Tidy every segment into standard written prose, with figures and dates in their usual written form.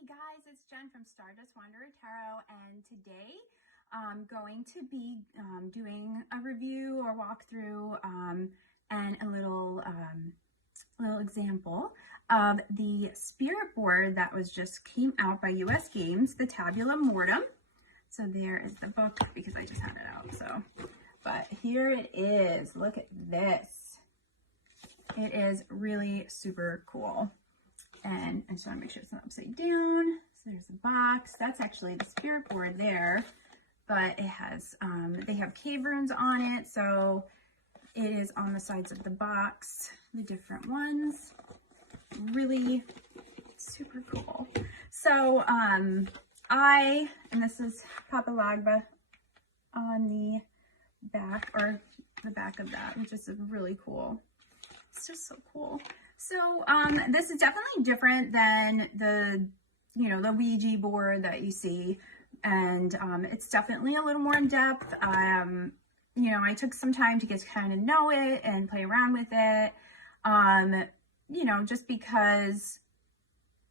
Hey guys, it's Jen from Stardust Wanderer Tarot, and today I'm going to be doing a review or walkthrough and a little example of the spirit board that just came out by US Games, the Tabula Mortem. So there is the book because I just had it out. But here it is. Look at this. It is really super cool. And I just want to make sure it's not upside down. So there's a box. That's actually the spirit board there. But it has, they have cave runes on it. So it is on the sides of the box, the different ones. Really super cool. So and this is Papa Lagba on the back, or the back of that, which is really cool. It's just so cool. So this is definitely different than the Ouija board that you see, and it's definitely a little more in depth. I took some time to get to kind of know it and play around with it, just because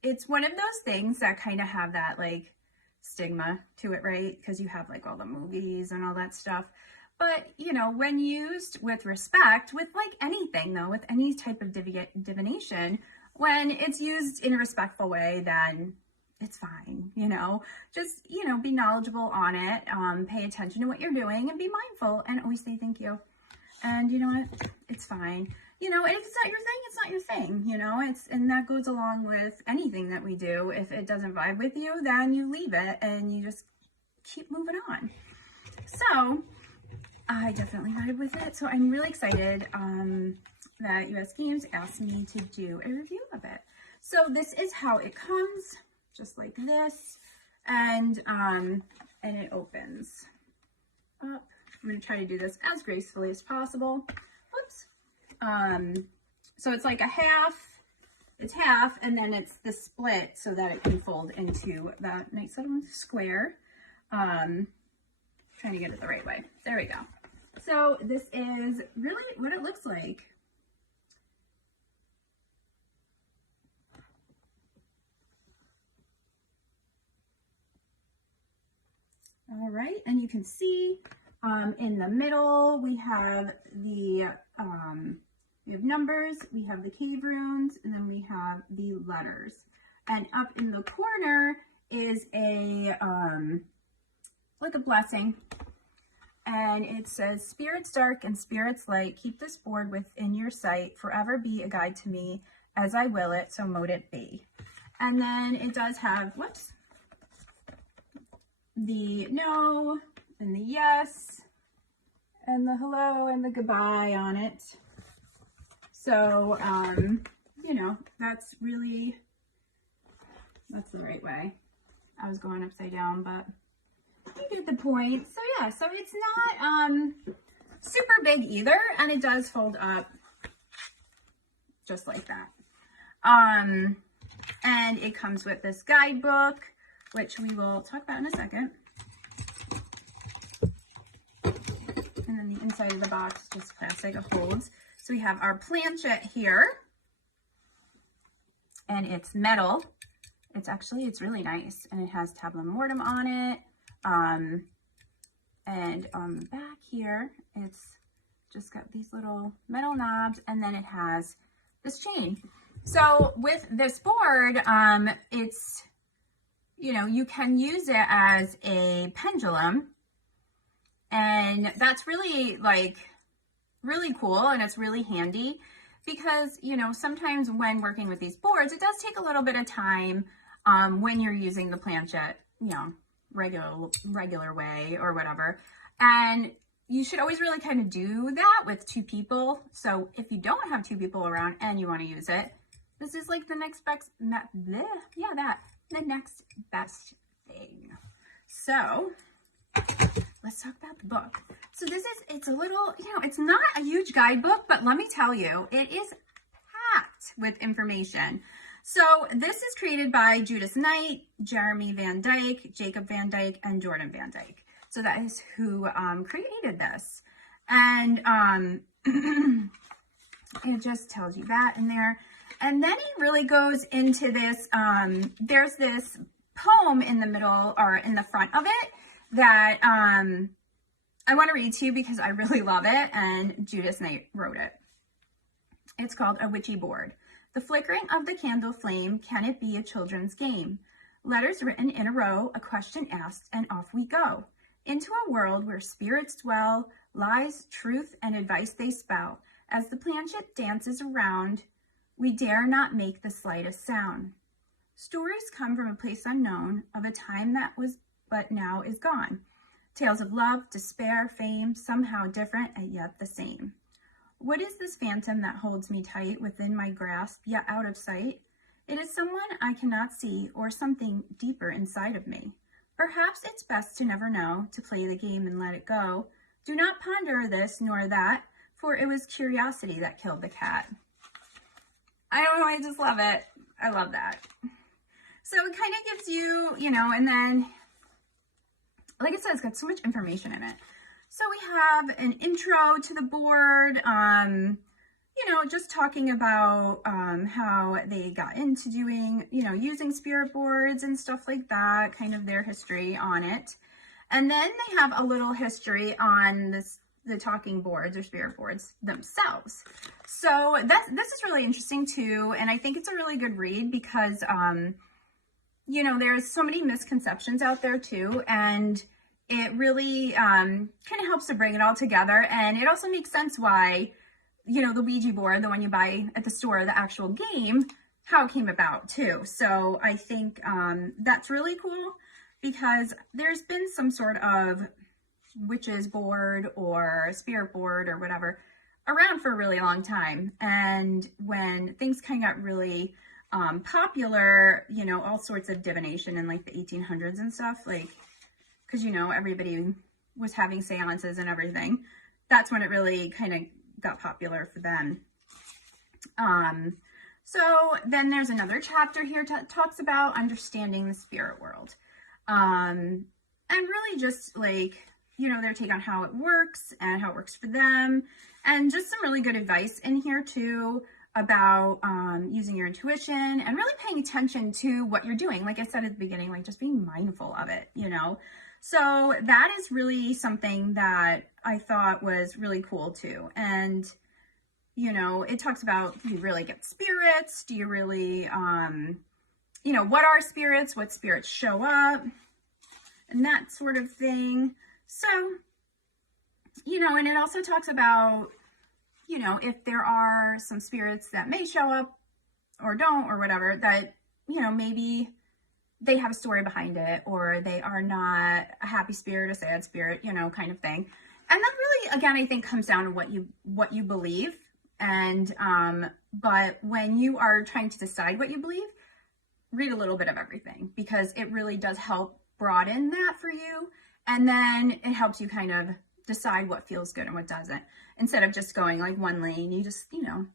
it's one of those things that kind of have that like stigma to it, right? Because you have like all the movies and all that stuff. But, when used with respect, with like anything though, with any type of divination, when it's used in a respectful way, then it's fine, just, be knowledgeable on it, pay attention to what you're doing and be mindful and always say thank you. And you know what? It's fine. If it's not your thing, it's not your thing, and that goes along with anything that we do. If it doesn't vibe with you, then you leave it and you just keep moving on. So I definitely vibe with it. So I'm really excited that US Games asked me to do a review of it. So this is how it comes, just like this. And it opens up. I'm going to try to do this as gracefully as possible. Whoops. So it's like it's half, and then it's the split so that it can fold into that nice little square. Trying to get it the right way. There we go. So this is really what it looks like. All right, and you can see in the middle we have the we have numbers, we have the cave runes, and then we have the letters. And up in the corner is a like a blessing. And it says, spirits dark and spirits light, keep this board within your sight, forever be a guide to me, as I will it, so mote it be. And then it does have, whoops, the no, and the yes, and the hello, and the goodbye on it. So, that's the right way. I was going upside down, but you get the point. So yeah, so it's not super big either, and it does fold up just like that. And it comes with this guidebook, which we will talk about in a second. And then the inside of the box, just plastic, it holds. So we have our planchette here, and it's metal. It's really nice, and it has Tabula Mortem on it. And on the back here, it's just got these little metal knobs, and then it has this chain. So with this board, it's, you can use it as a pendulum, and that's really really cool, and it's really handy because, sometimes when working with these boards, it does take a little bit of time, when you're using the planchette, regular way or whatever, and you should always really kind of do that with two people. So if you don't have two people around and you want to use it, this is like the next best, the next best thing. So let's talk about the book. So it's a little, it's not a huge guidebook, but let me tell you, it is packed with information. So this is created by Judith Knight, Jeremy Van Dyke, Jacob Van Dyke, and Jordan Van Dyke. So that is who created this. And it just tells you that in there. And then he really goes into this, there's this poem in the middle or in the front of it that I want to read to you because I really love it, and Judith Knight wrote it. It's called A Witchy Board. The flickering of the candle flame, can it be a children's game? Letters written in a row, a question asked, and off we go. Into a world where spirits dwell, lies, truth, and advice they spout. As the planchette dances around, we dare not make the slightest sound. Stories come from a place unknown, of a time that was but now is gone. Tales of love, despair, fame, somehow different and yet the same. What is this phantom that holds me tight within my grasp, yet out of sight? It is someone I cannot see, or something deeper inside of me. Perhaps it's best to never know, to play the game and let it go. Do not ponder this nor that, for it was curiosity that killed the cat. I don't know, I just love it. I love that. So it kind of gives you, and then, like I said, it's got so much information in it. So we have an intro to the board, just talking about how they got into doing, using spirit boards and stuff like that, kind of their history on it. And then they have a little history on the talking boards or spirit boards themselves. So this is really interesting too, and I think it's a really good read because, there's so many misconceptions out there too, and it really kind of helps to bring it all together. And it also makes sense why, the Ouija board, the one you buy at the store, the actual game, how it came about too. So I think that's really cool because there's been some sort of witches board or spirit board or whatever around for a really long time. And when things kind of got really popular, all sorts of divination in like the 1800s and stuff, like, because, everybody was having seances and everything. That's when it really kind of got popular for them. So then there's another chapter here that talks about understanding the spirit world. And really just like, their take on how it works and how it works for them. And just some really good advice in here too about using your intuition and really paying attention to what you're doing. Like I said at the beginning, like just being mindful of it, So that is really something that I thought was really cool too. And, it talks about, do you really get spirits? Do you really, what are spirits? What spirits show up? And that sort of thing. So, and it also talks about, if there are some spirits that may show up or don't or whatever, that, maybe they have a story behind it, or they are not a happy spirit, a sad spirit, kind of thing. And that really, again, I think comes down to what you believe. And, but when you are trying to decide what you believe, read a little bit of everything, because it really does help broaden that for you. And then it helps you kind of decide what feels good and what doesn't. Instead of just going like one lane, you just, go on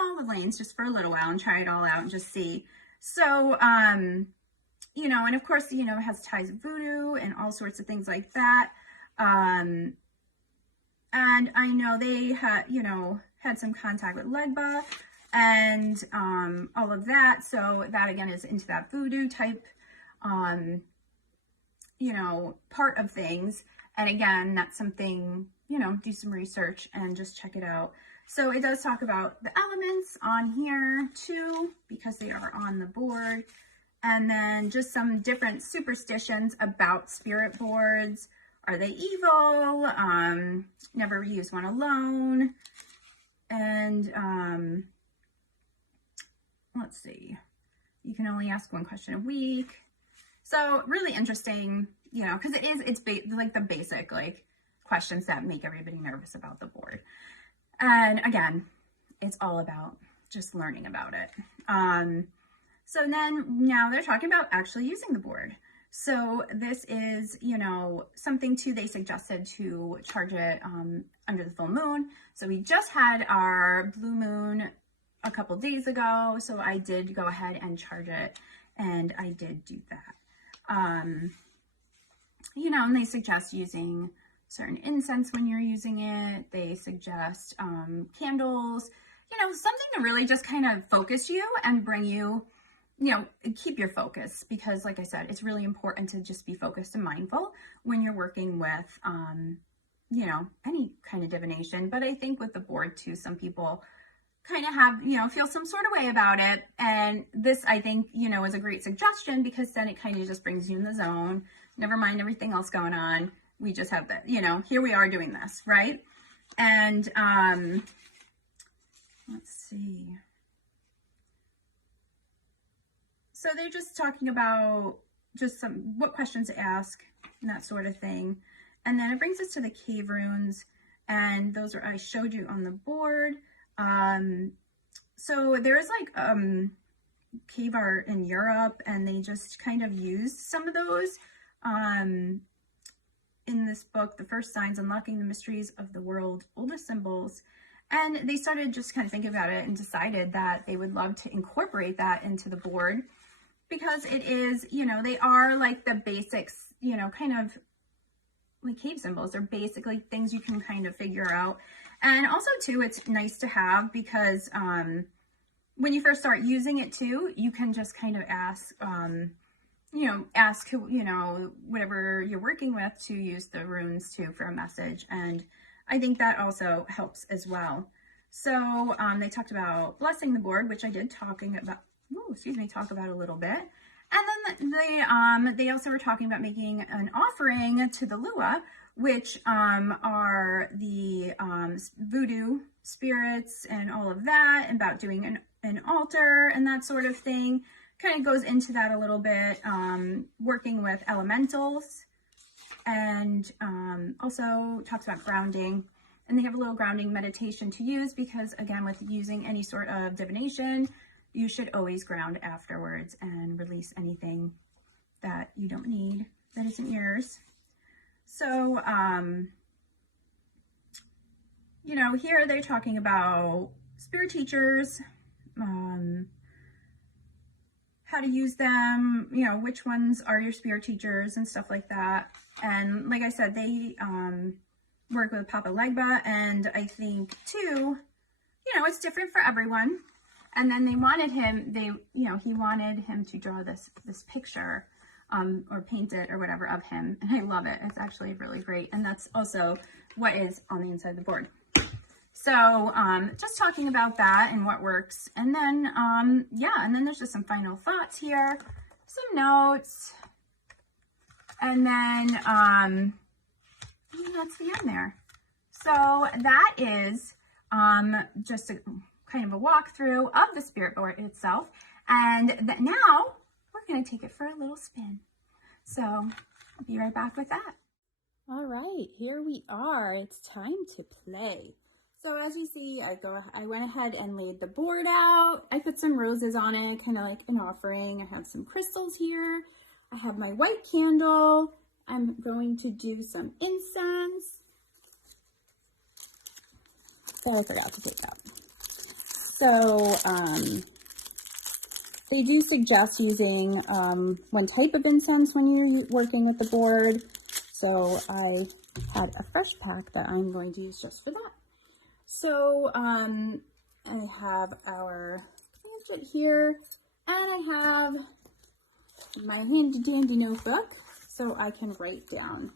all the lanes just for a little while and try it all out and just see. So, and of course, it has ties of voodoo and all sorts of things like that. And I know they had, had some contact with Legba and all of that. So that again is into that voodoo type, part of things. And again, that's something, do some research and just check it out. So it does talk about the elements on here too, because they are on the board. And then just some different superstitions about spirit boards. Are they evil? Never use one alone. And let's see. You can only ask one question a week. So really interesting, because it's like the basic like questions that make everybody nervous about the board. And again, it's all about just learning about it. So then now they're talking about actually using the board. So this is, something too, they suggested to charge it under the full moon. So we just had our blue moon a couple days ago. So I did go ahead and charge it, and I did do that. And they suggest using certain incense when you're using it. They suggest candles, something to really just kind of focus you and bring you, keep your focus, because like I said, it's really important to just be focused and mindful when you're working with, any kind of divination. But I think with the board too, some people kind of have, feel some sort of way about it. And this, I think, is a great suggestion, because then it kind of just brings you in the zone. Never mind everything else going on. We just have that, here we are doing this, right? And let's see. So they're just talking about just what questions to ask and that sort of thing. And then it brings us to the cave runes, and those are, I showed you on the board. So there's like cave art in Europe, and they just kind of used some of those in this book, The First Signs, Unlocking the Mysteries of the World's Oldest Symbols. And they started just kind of thinking about it and decided that they would love to incorporate that into the board, because it is, they are like the basics, kind of like cave symbols. They're basically things you can kind of figure out. And also too, it's nice to have, because when you first start using it too, you can just kind of ask, ask who, whatever you're working with to use the runes too for a message. And I think that also helps as well. So they talked about blessing the board, which I did talk about a little bit. And then they also were talking about making an offering to the Lua, which are the voodoo spirits and all of that, and about doing an altar and that sort of thing. Kind of goes into that a little bit, working with elementals, and also talks about grounding. And they have a little grounding meditation to use, because again, with using any sort of divination, you should always ground afterwards and release anything that you don't need, that isn't yours. So, here they're talking about spirit teachers, how to use them, which ones are your spirit teachers and stuff like that. And like I said, they work with Papa Legba, and I think too, it's different for everyone. And then they wanted him, he wanted him to draw this picture, or paint it or whatever of him. And I love it. It's actually really great. And that's also what is on the inside of the board. So just talking about that and what works. And then, and then there's just some final thoughts here, some notes. And then that's the end there. So that is just a kind of a walkthrough of the spirit board itself. And now we're going to take it for a little spin. So I'll be right back with that. All right, here we are. It's time to play. So as you see, I went ahead and laid the board out. I put some roses on it, kind of like an offering. I have some crystals here. I have my white candle. I'm going to do some incense. Oh, I forgot to take that. So they do suggest using one type of incense when you're working with the board. So I had a fresh pack that I'm going to use just for that. So I have our planchette here, and I have my handy dandy notebook so I can write down.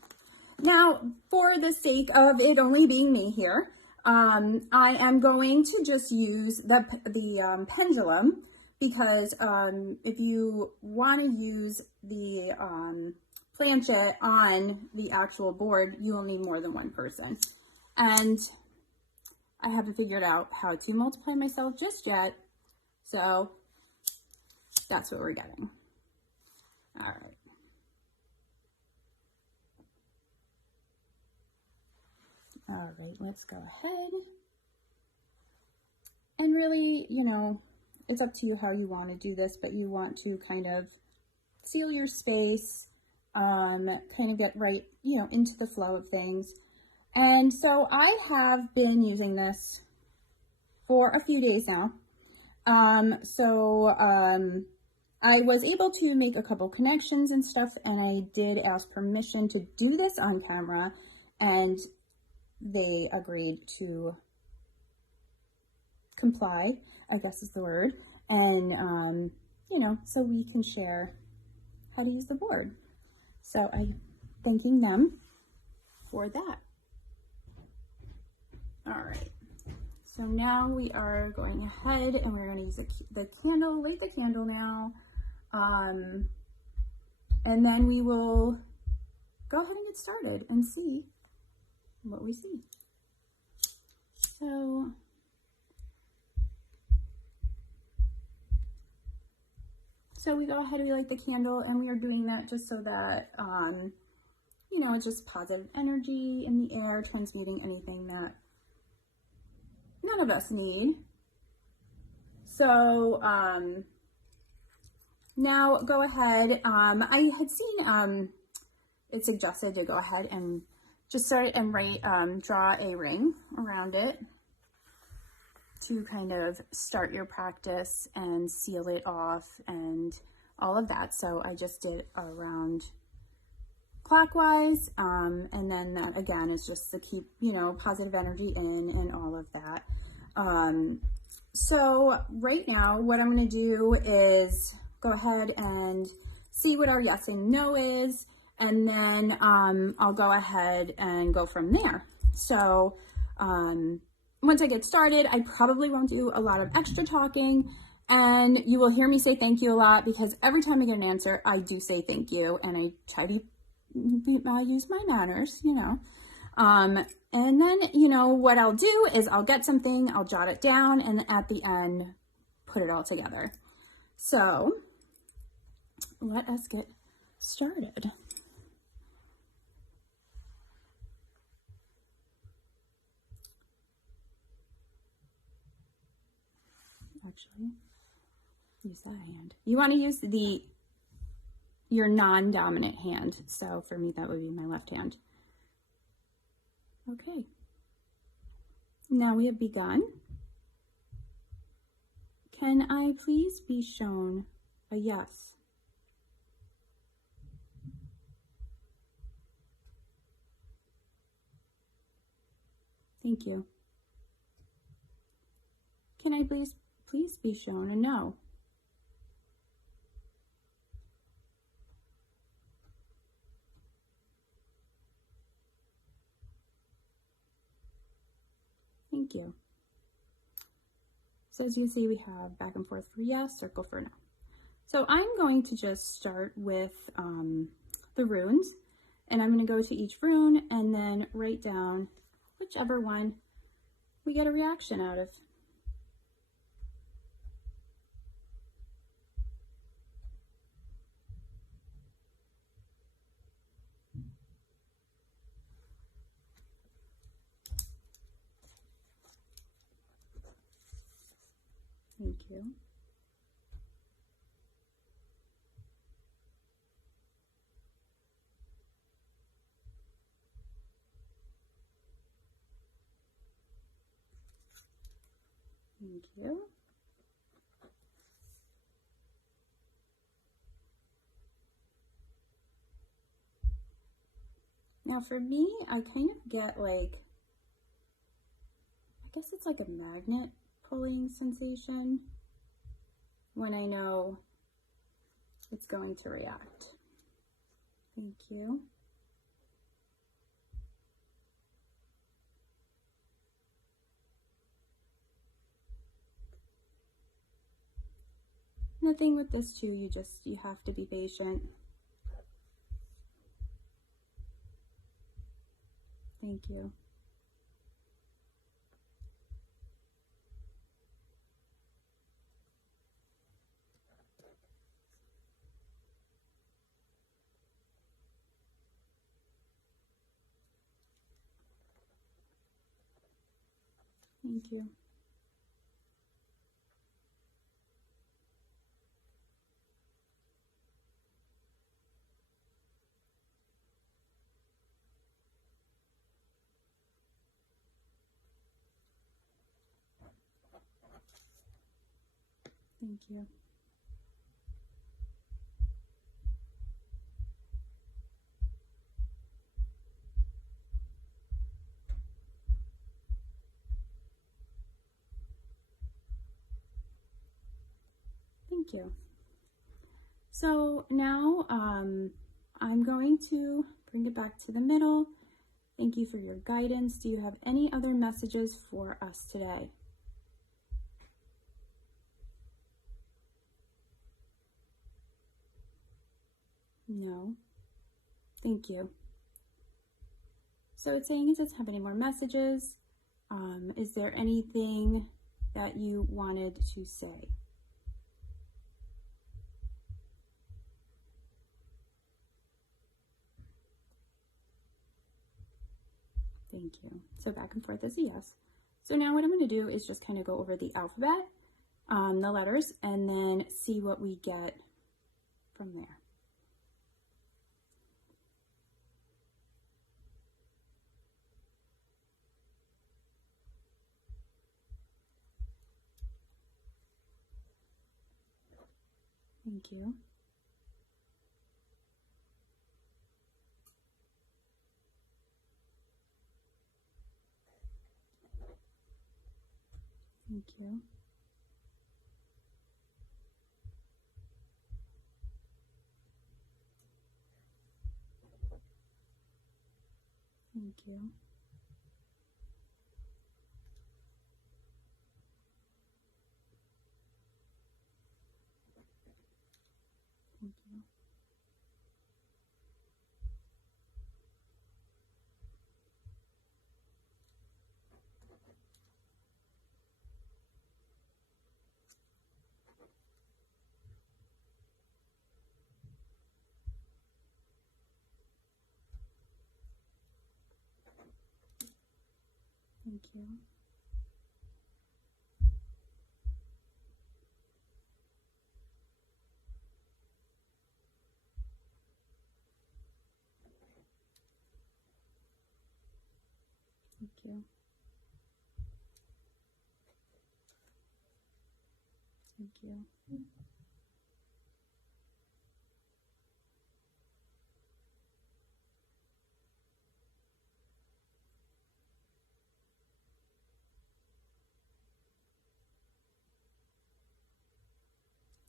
Now, for the sake of it only being me here, I am going to just use the pendulum, because if you want to use the planchette on the actual board, you will need more than one person. And I haven't figured out how to multiply myself just yet, so that's what we're getting. All right. All right, let's go ahead. And really, it's up to you how you want to do this, but you want to kind of seal your space, kind of get right, into the flow of things. And so I have been using this for a few days now. I was able to make a couple connections and stuff, and I did ask permission to do this on camera, and they agreed to comply, I guess is the word, and you know, so we can share how to use the board. So I'm thanking them for that. All right, so now we are going ahead and we're going to use the candle, light the candle now, and then we will go ahead and get started and see what we see. So we go ahead, we light the candle, and we are doing that just so that, you know, just positive energy in the air, transmuting anything that none of us need. So now go ahead, I had seen it suggested to go ahead and just start and draw a ring around it to kind of start your practice and seal it off and all of that. So I just did around clockwise, and then that again is just to keep, you know, positive energy in and all of that. So right now what I'm going to do is go ahead and see what our yes and no is, and then I'll go ahead and go from there. So once I get started, I probably won't do a lot of extra talking, and you will hear me say thank you a lot, because every time I get an answer, I do say thank you, and I try to use my manners, you know. And then, you know, what I'll do is I'll get something, I'll jot it down, and at the end, put it all together. So let us get started. Actually, use that hand. You want to use your non-dominant hand. So for me, that would be my left hand. Okay. Now we have begun. Can I please be shown a yes? Thank you. Can I please be shown a no? Thank you. So as you can see, we have back and forth for yes, circle for no. So I'm going to just start with the runes, and I'm going to go to each rune and then write down whichever one we get a reaction out of. Thank you. Thank you. Now for me, I kind of get like, I guess it's like a magnet pulling sensation when I know it's going to react. Thank you. Nothing with this too, you have to be patient. Thank you. Thank you. Thank you. Thank you. So now I'm going to bring it back to the middle. Thank you for your guidance. Do you have any other messages for us today? No. Thank you. So it's saying it doesn't have any more messages. Is there anything that you wanted to say? Thank you. So back and forth is a yes. So now what I'm going to do is just kind of go over the alphabet, the letters, and then see what we get from there. Thank you. Thank you. Thank you. Thank you. Thank you. Thank you. Thank you.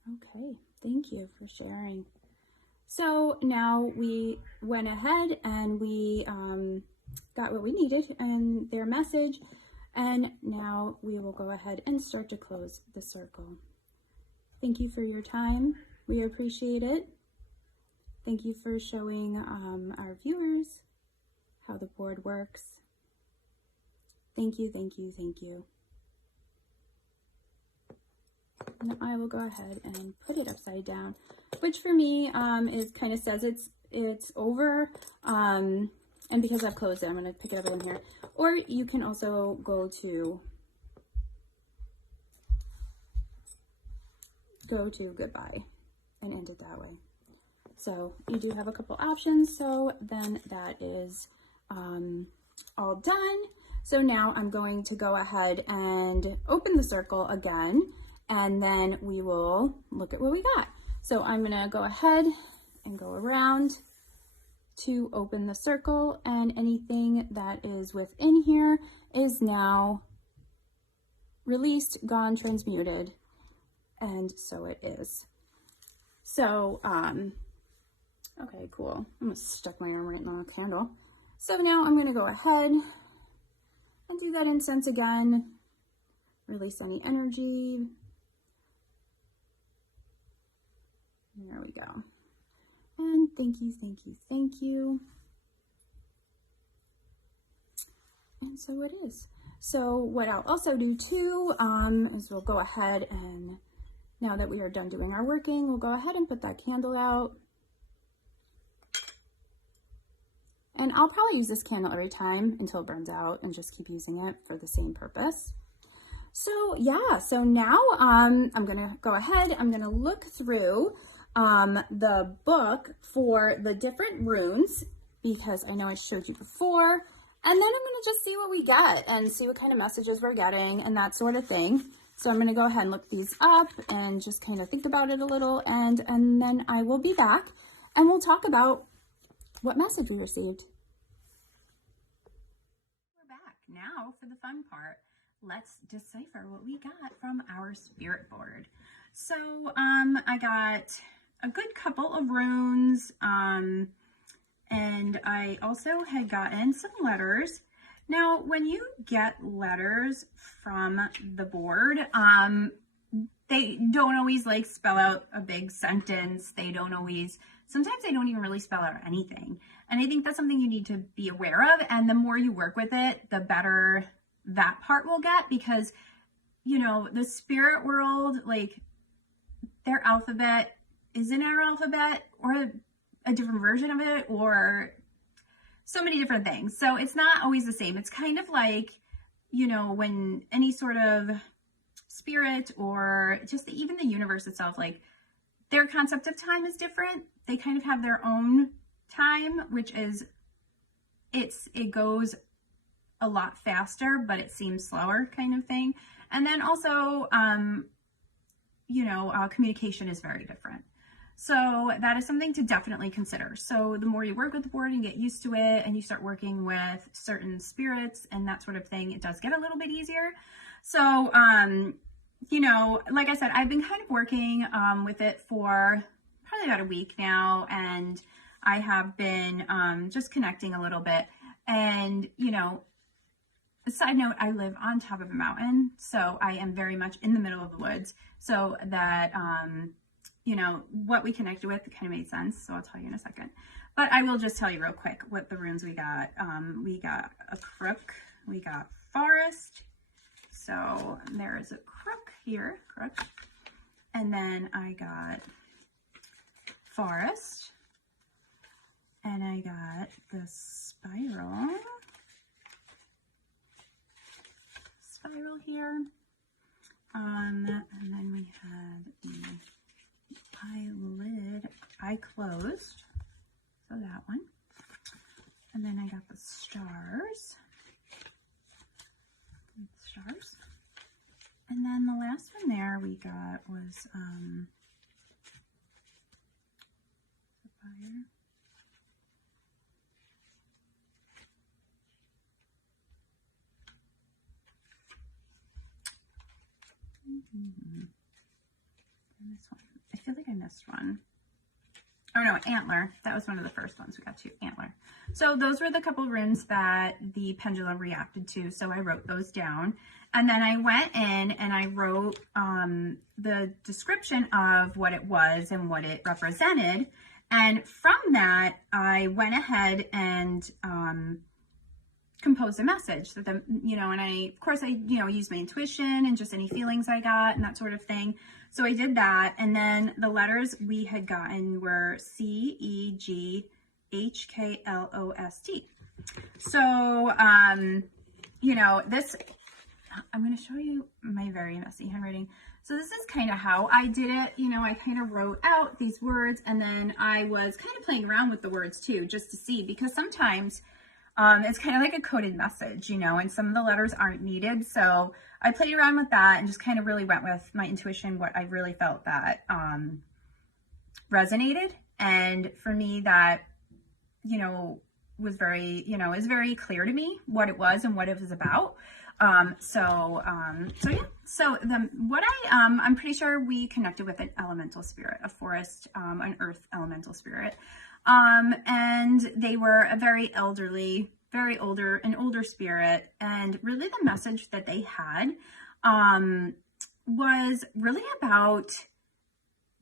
Okay, thank you for sharing. So now we went ahead and we got what we needed and their message, and now we will go ahead and start to close the circle. Thank you for your time. We appreciate it. Thank you for showing our viewers how the board works. Thank you, thank you, thank you. And I will go ahead and put it upside down, which for me is kind of says it's over. And because I've closed it, I'm going to pick it up in here. Or you can also go to goodbye and end it that way. So you do have a couple options. So then that is all done. So now I'm going to go ahead and open the circle again, and then we will look at what we got. So I'm gonna go ahead and go around to open the circle, and anything that is within here is now released, gone, transmuted, and so it is. So, okay, cool. I'm gonna stuck my arm right in the candle. So now I'm gonna go ahead and do that incense again, release any energy. There we go. And thank you, thank you, thank you. And so it is. So what I'll also do too is we'll go ahead and, now that we are done doing our working, we'll go ahead and put that candle out. And I'll probably use this candle every time until it burns out and just keep using it for the same purpose. So yeah, so now I'm gonna go ahead, I'm gonna look through the book for the different runes, because I know I showed you before, and then I'm gonna just see what we get and see what kind of messages we're getting and that sort of thing. So I'm gonna go ahead and look these up and just kind of think about it a little, and then I will be back and we'll talk about what message we received. We're back now for the fun part. Let's decipher what we got from our spirit board. So I got a good couple of runes, and I also had gotten some letters. Now, when you get letters from the board, they don't always like spell out a big sentence. They don't always, sometimes they don't even really spell out anything. And I think that's something you need to be aware of. And the more you work with it, the better that part will get, because, you know, the spirit world, like, their alphabet isn't our alphabet, or a different version of it, or so many different things. So it's not always the same. It's kind of like, you know, when any sort of spirit, or just even the universe itself, like, their concept of time is different. They kind of have their own time, which is, it goes a lot faster, but it seems slower, kind of thing. And then also, you know, communication is very different. So that is something to definitely consider. So the more you work with the board and get used to it, and you start working with certain spirits and that sort of thing, it does get a little bit easier. So, you know, like I said, I've been kind of working with it for probably about a week now, and I have been just connecting a little bit. And, you know, a side note, I live on top of a mountain, so I am very much in the middle of the woods, so that, you know, what we connected with kind of made sense. So I'll tell you in a second, but I will just tell you real quick what the runes we got. We got a crook, we got forest. So there is a crook here, crook. And then I got forest, and I got the spiral here. And then we had the eye closed, so that one. And then I got the stars, and then the last one there we got was the fire. And this one, I feel like I missed one. Oh no, antler. That was one of the first ones we got to, antler. So those were the couple runes that the pendulum reacted to. So I wrote those down. And then I went in and I wrote the description of what it was and what it represented. And from that, I went ahead and composed a message that the, you know, and of course I used my intuition and just any feelings I got and that sort of thing. So I did that. And then the letters we had gotten were CEGHKLOST. So, you know, this, I'm going to show you my very messy handwriting. So this is kind of how I did it. You know, I kind of wrote out these words, and then I was kind of playing around with the words too, just to see, because sometimes it's kind of like a coded message, you know, and some of the letters aren't needed. So I played around with that and just kind of really went with my intuition, what I really felt that resonated. And for me, that, you know, was very, you know, is very clear to me what it was and what it was about. So yeah, so I'm pretty sure we connected with an elemental spirit, a forest, an earth elemental spirit. And they were a very elderly, an older spirit. And really the message that they had, was really about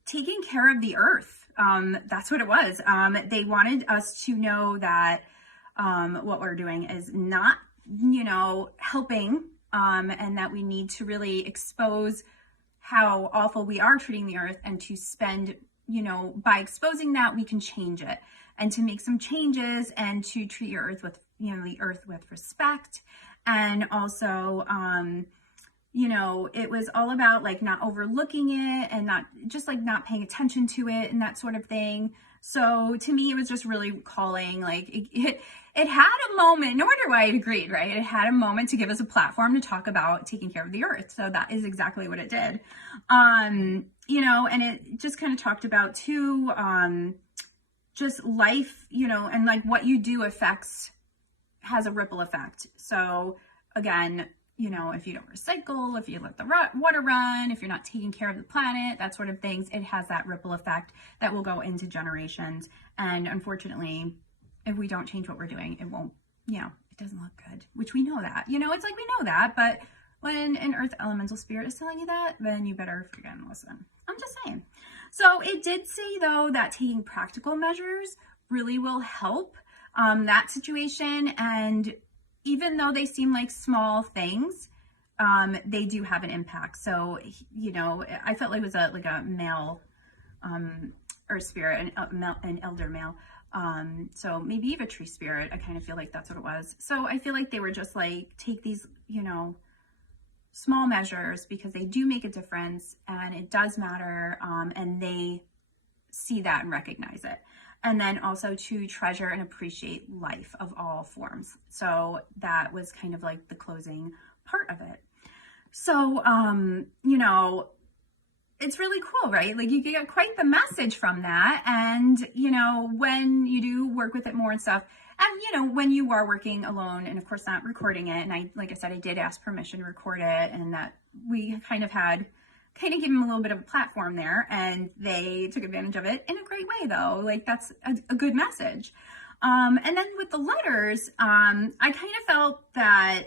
taking care of the earth. That's what it was. They wanted us to know that, what we're doing is not, you know, helping, and that we need to really expose how awful we are treating the earth, and to spend, you know, by exposing that, we can change it, and to make some changes, and to treat your earth with, you know, the earth with respect. And also, you know, it was all about like not overlooking it, and not just like not paying attention to it and that sort of thing. So to me, it was just really calling, like it had a moment, no matter why I agreed, right? It had a moment to give us a platform to talk about taking care of the earth. So that is exactly what it did. You know, and it just kind of talked about too, just life, you know, and like what you do has a ripple effect. So again, you know, if you don't recycle, if you let the water run, if you're not taking care of the planet, that sort of things, it has that ripple effect that will go into generations. And unfortunately, if we don't change what we're doing, it won't, you know, it doesn't look good, which we know that, you know, it's like we know that, but when an earth elemental spirit is telling you that, then you better freaking listen. I'm just saying. So it did say, though, that taking practical measures really will help that situation. And even though they seem like small things, they do have an impact. So, you know, I felt like it was like a male earth spirit, an elder male. So maybe even a tree spirit. I kind of feel like that's what it was. So I feel like they were just like, take these, you know, small measures because they do make a difference and it does matter. And they see that and recognize it. And then also to treasure and appreciate life of all forms. So that was kind of like the closing part of it. So, you know, it's really cool, right? Like you get quite the message from that. And, you know, when you do work with it more and stuff, and, you know, when you are working alone and of course not recording it. And I, like I said, I did ask permission to record it, and that we kind of give them a little bit of a platform there, and they took advantage of it in a great way, though. Like that's a good message. And then with the letters, I kind of felt that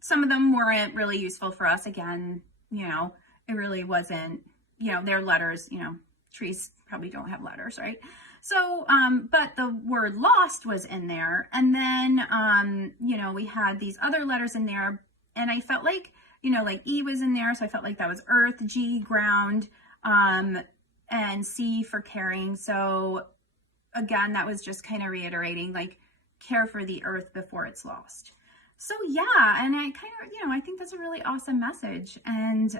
some of them weren't really useful for us. Again, you know, it really wasn't, you know, their letters, you know, trees probably don't have letters, right? So, but the word lost was in there. And then, you know, we had these other letters in there, and I felt like, you know, like E was in there. So I felt like that was earth, G, ground, and C for caring. So again, that was just kind of reiterating, like, care for the earth before it's lost. So yeah, and I kind of, you know, I think that's a really awesome message. And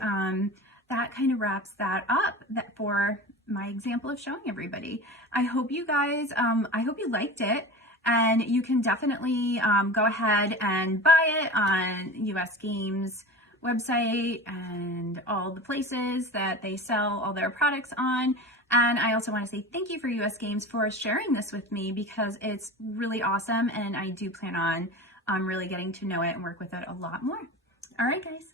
that kind of wraps that up for my example of showing everybody. I hope you guys, I hope you liked it. And you can definitely go ahead and buy it on US Games website and all the places that they sell all their products on. And I also want to say thank you for US Games for sharing this with me, because it's really awesome, and I do plan on really getting to know it and work with it a lot more. All right, guys.